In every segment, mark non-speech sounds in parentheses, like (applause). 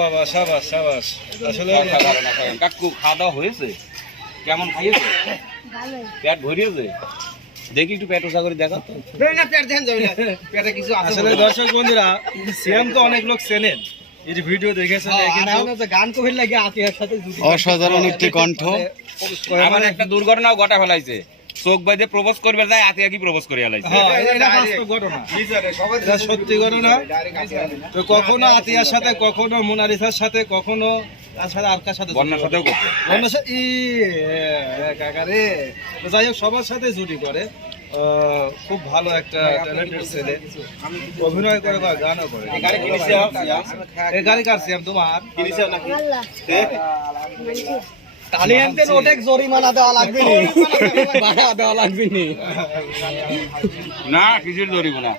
বাবা সাবাস সাবাস। আসলে কাকু খাওয়া দাওয়া হয়েছে? কেমন খাইয়েছে? পেট ভরিয়েছে? দেখি একটু পেট ওষা করে দেখা। আসলে দর্শক বন্ধুরা সিএম তো অনেক লোক চেনেন। এই যে ভিডিও দেখেছেন এই কিন্তু গান কবির লাগে আতিয়ার সাথে অসাধারণ একটি কণ্ঠ। আমার একটা দুর্ঘটনাও ঘটা ফেলাইছে। চোখ বাইদে প্রপোজ করবে যায় আতিয়া কি প্রপোজ করে ফেলাইছে হ্যাঁ, এটা সত্যি ঘটনা। তো কখনো আতিয়ার সাথে কখনো মোনালিসার সাথে কখনো তার সাথে আর কার সাথে বন্যার সাথেও করছে। বন্যার সাথে- ই, এ, তো যাই হোক সবার সাথে জুটি করে। আহ, খুব ভালো একটা ট্যালেন্টেড ছেলে। অভিনয় করে বা গানও করে। গাড়ি কার তোমার। তাহলে এমনি ওটেক জরিমানা দেওয়া লাগবে নি। ভাড়া (laughs) দেওয়া লাগবে নি। না কিছুর ধরিব না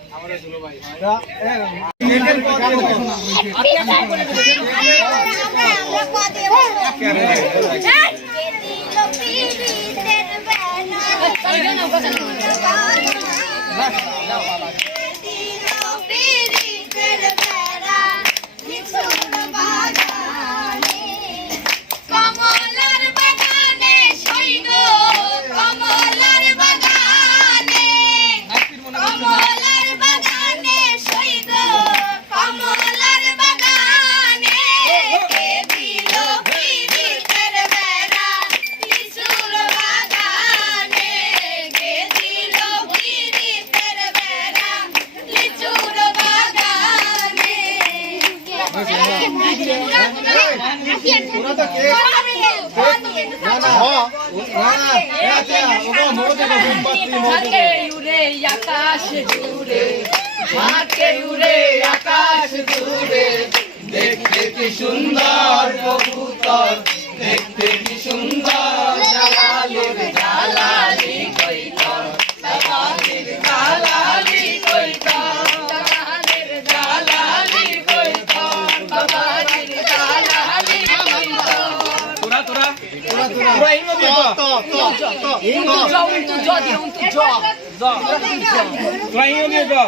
আকাশ জুড়ে ঝাঁকে উড়ে আকাশ জুড়ে দেখতে কি সুন্দর কবুতর দেখতে কি সুন্দর উন্তু জ উন্তু জ দি উন্তু জ জ তোরা ইয়ে নিয়ে যাও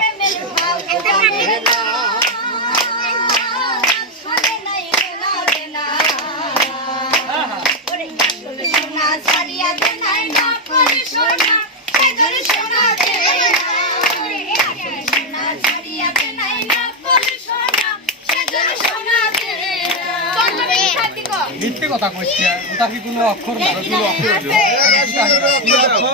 মিথ্যে কথা কইছে? ওটা কি কোনো অক্ষর না? কোনো অক্ষর না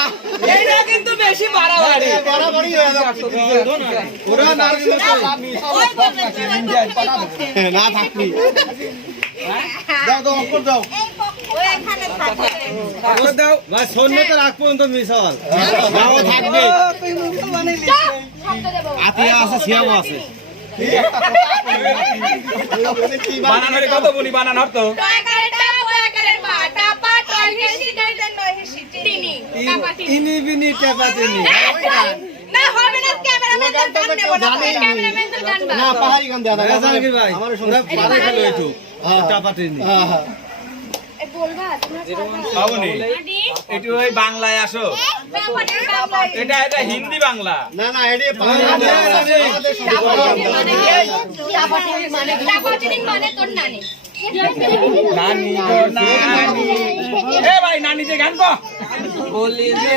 বেশি বাড়াবাড়ি। না থাকবি। দাও। ভাই সৈন্য তো রাখ পর্যন্ত মিশাল নাও থাকবে। আতিয়া আছে সিয়াম আছে। বানানোর কত বলি বানানোর তো। ইনি বিনি টেপা তিনি না হবে না ক্যামেরাম্যান গান নেব না ক্যামেরাম্যান গান না পাহাড়ি গান দেয়া হ্যাঁ, জাহাঙ্গীর ভাই পারে খেলো একটু টেপা বলবা তোমরা ওই বাংলায় আসো এটা এটা হিন্দি বাংলা না না মানে তোর নানি নানি গো নানি এ ভাই নানি যে গান গো বলি যে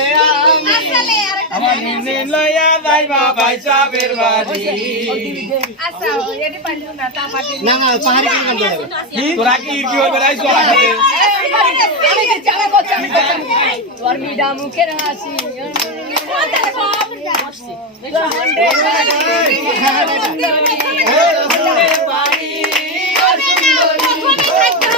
আমি আমার নিনে লয়া যাইবা ভাই সাবের বাড়ি আচ্ছা এটি পারলি না তা পারলি না না পাহাড়ি গান ধরে তোরা কি কি হইবে রাইছো আগে আমি কি জামা করছি আমি তোর বিডা মুখের হাসি কেন আমরা তো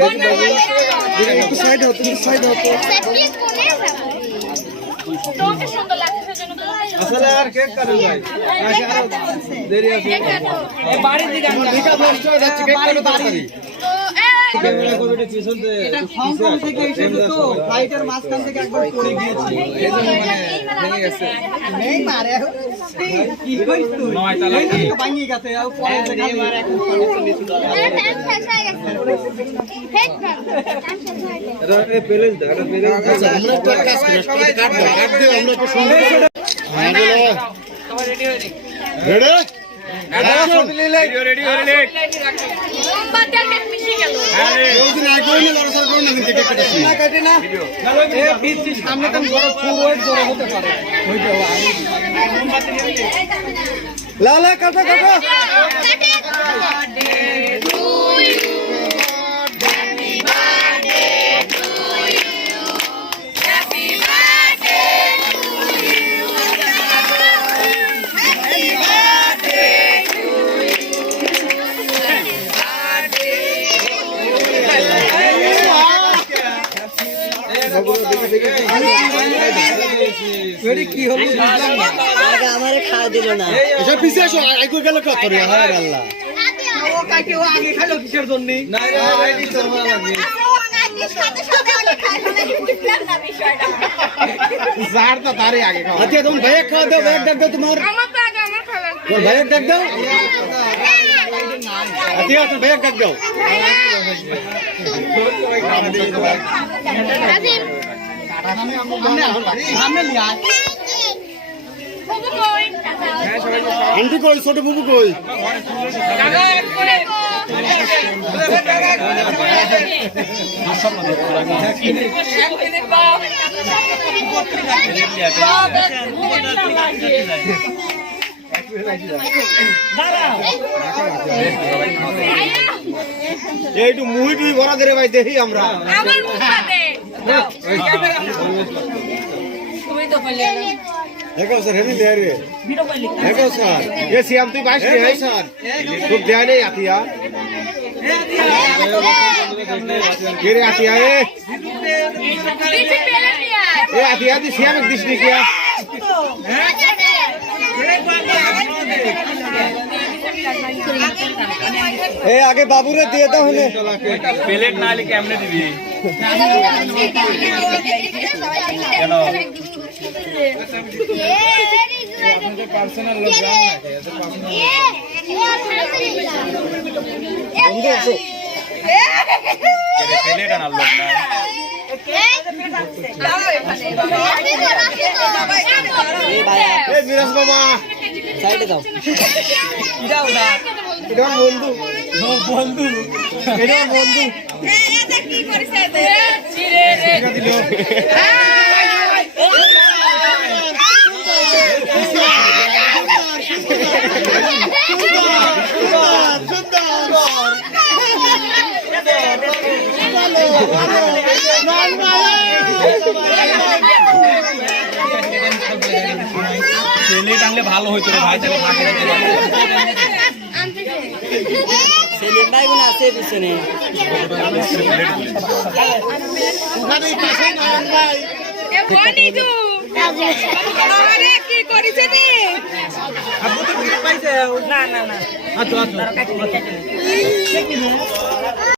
দাম একটু সাইড হতো একটু সাইড হতো আসলে আর কেক কাটুন ভাই। আচ্ছা, দেরি আছে। বাড়ির দিকে আমি ঠিক আছে নষ্ট হয়ে যাচ্ছে কেক কাটো তাড়াতাড়ি। তো এই ফ্লাইটের মাঝখান থেকে একবার পড়ে গিয়েছি কি তুই নয় তালা কি ভাঙিয়ে গেছে আর পরে থেকে এটা এ প্যালেস দা এটা প্যালেস আচ্ছা আমরা একটু কাজ করি কাট দাও কাট দিও আমরা একটু সুন্দর হ্যাঁ রেডি রেডি রেডি সামনে তো বড় পুরো জোরে হতে পারে? লালা কাটো। কাটো। কি হলো? বুঝলাম না। এসব পিছিয়ে আসো আইকো গেল কত রে হায় আল্লাহ। ও কাকে ও আগে খাইলো কিসের জন্য? না রে আইডি তো ভালো লাগে না তো আগে খাও আচ্ছা তুমি ভাই খাওয়া দাও ভাই ডাক দাও তোমার। আমার তো আগে আমার ভাই ডাক দাও। আচ্ছা তুমি ভাই ডাক দাও। আন্টি কই ছোট বুবু কই? এইটু মুহি টুই ভরা ভাই দেখি আমরা। देखो सर हम दे रहे देखो सर ये सीएम तो पास है सर खूब ध्यान नहीं आती यार ये आती है ये आती है सीएम दिस नहीं किया ए आगे बाबू ने दिए था हमें पेलेट ना लेके हमने दी পার্সোনাল লোক মিরাজ মামা সাইডে দাও যাও বন্ধু বন্ধু বন্ধু ছেলে টানলে ভালো হইতো ভাই তাহলে ফাঁকে দিতে পারতো। এ বনি না আরে কি